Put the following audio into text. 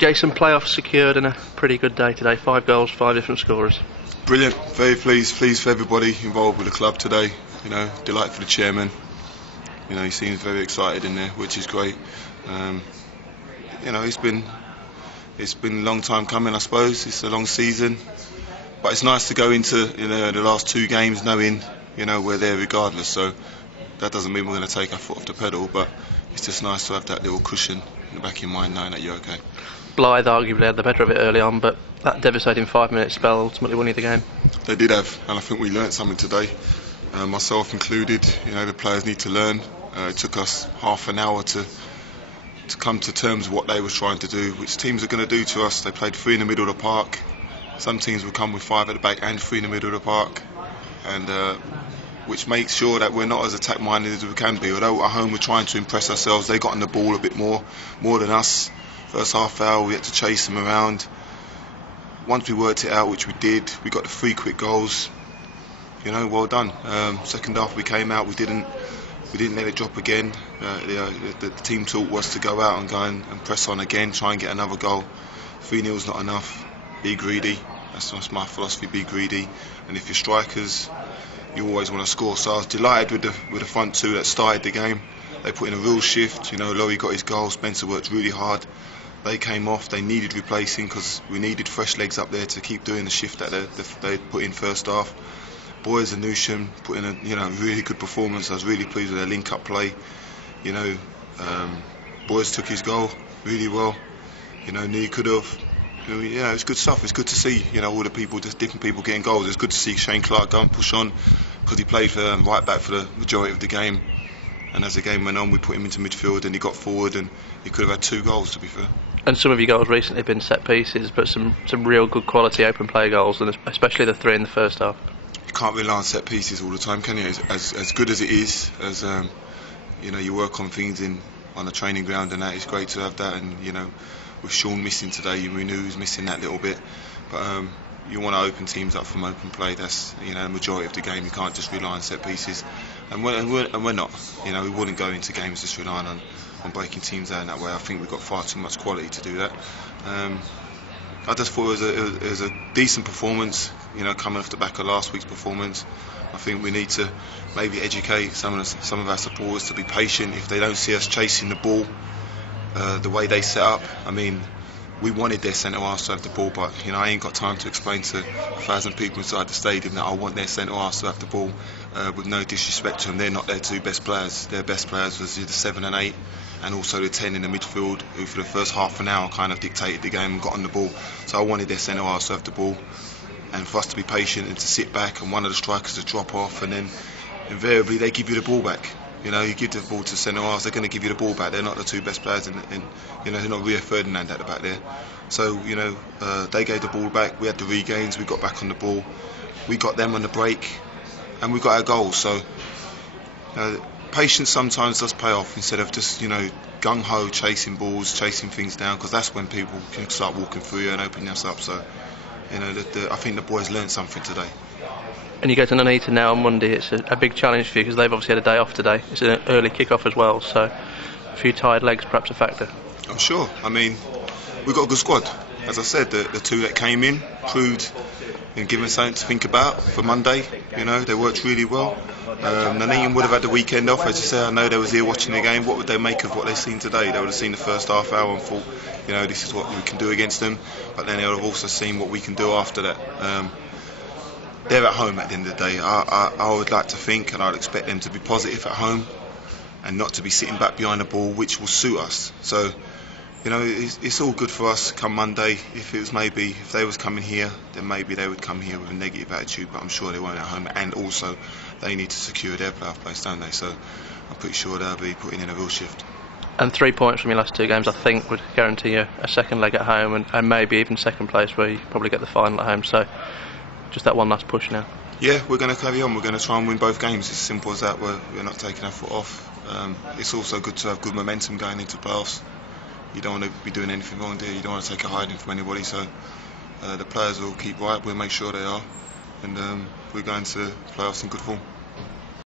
Jason, playoffs secured and a pretty good day today. 5 goals, 5 different scorers. Brilliant, very pleased for everybody involved with the club today. Delight for the chairman. He seems very excited in there, which is great. It's been a long time coming, I suppose. It's a long season, but it's nice to go into the last 2 games knowing we're there regardless. So that doesn't mean we're going to take our foot off the pedal, but it's just nice to have that little cushion in the back of your mind knowing that you're okay. Blyth arguably had the better of it early on, but that devastating 5-minute spell ultimately won you the game. They did have, and I think we learnt something today, myself included. The players need to learn. It took us half an hour to come to terms with what they were trying to do, which teams are going to do to us. They played 3 in the middle of the park. Some teams will come with 5 at the back and 3 in the middle of the park, and which makes sure that we're not as attack minded as we can be. Although at home we're trying to impress ourselves, they got on the ball a bit more than us. First half hour we had to chase them around. Once we worked it out, which we did, we got the 3 quick goals. Well done. Second half we came out, we didn't let it drop again. The team talk was to go out and go and press on again, try and get another goal. 3-0 is not enough. Be greedy. That's my philosophy. Be greedy. And if you're strikers, you always want to score. So I was delighted with the front 2 that started the game. They put in a real shift. Laurie got his goal. Spencer worked really hard. They came off. They needed replacing because we needed fresh legs up there to keep doing the shift that they put in first half. Boys and Newsham put in a really good performance. I was really pleased with their link-up play. Boys took his goal really well. Nee could have. It's good stuff. It's good to see all the people, just different people getting goals. It's good to see Shane Clark go and push on because he played for right back for the majority of the game. And as the game went on, we put him into midfield and he got forward and he could have had 2 goals, to be fair. And some of your goals recently have been set pieces, but some real good quality open play goals, and especially the 3 in the first half. You can't rely on set pieces all the time, can you? As good as it is, as you work on things on the training ground, and that is great to have that. And with Sean missing today, we knew he was missing that little bit. But you want to open teams up from open play. That's the majority of the game. You can't just rely on set pieces, and we're not. We wouldn't go into games just relying on breaking teams down that way. I think we've got far too much quality to do that. I just thought it was a decent performance, coming off the back of last week's performance. I think we need to maybe educate some of our supporters to be patient if they don't see us chasing the ball the way they set up. I mean, we wanted their centre-halves to have the ball, but I ain't got time to explain to 1,000 people inside the stadium that I want their centre-halves to have the ball. With no disrespect to them, they're not their 2 best players. Their best players was the 7 and 8, and also the 10 in the midfield, who for the first half an hour kind of dictated the game and got on the ball. So I wanted their centre-halves to have the ball, and for us to be patient and to sit back and one of the strikers to drop off, and then invariably they give you the ball back. You give the ball to centre-halves, they're going to give you the ball back. They're not the 2 best players, they're not Rio Ferdinand at the back there. So they gave the ball back. We had the regains. We got back on the ball. We got them on the break, and we got our goals. So patience sometimes does pay off instead of just gung ho chasing balls, chasing things down, because that's when people can start walking through you and opening us up. So I think the boys learned something today. And you go to Nuneaton now on Monday. It's a big challenge for you because they've obviously had a day off today. It's an early kick-off as well, so a few tired legs perhaps a factor. I'm sure. I mean, we've got a good squad. As I said, the 2 that came in proved and given us something to think about for Monday. They worked really well. Nuneaton would have had the weekend off, as you say. I know they was here watching the game. What would they make of what they've seen today? They would have seen the first half hour and thought, this is what we can do against them. But then they would have also seen what we can do after that. They're at home at the end of the day. I would like to think, and I'd expect them to be positive at home and not to be sitting back behind the ball, which will suit us. So, it's all good for us come Monday. If they was coming here, then maybe they would come here with a negative attitude, but I'm sure they won't at home. And also, they need to secure their playoff place, don't they? So, I'm pretty sure they'll be putting in a real shift. And 3 points from your last 2 games, I think, would guarantee you a second leg at home and maybe even second place, where you probably get the final at home. So, just that one last push now. Yeah, we're going to carry on. We're going to try and win both games. It's as simple as that. We're not taking our foot off. It's also good to have good momentum going into playoffs. You don't want to be doing anything wrong there. You don't want to take a hiding from anybody. So the players will keep right. We'll make sure they are. And we're going to playoffs in good form.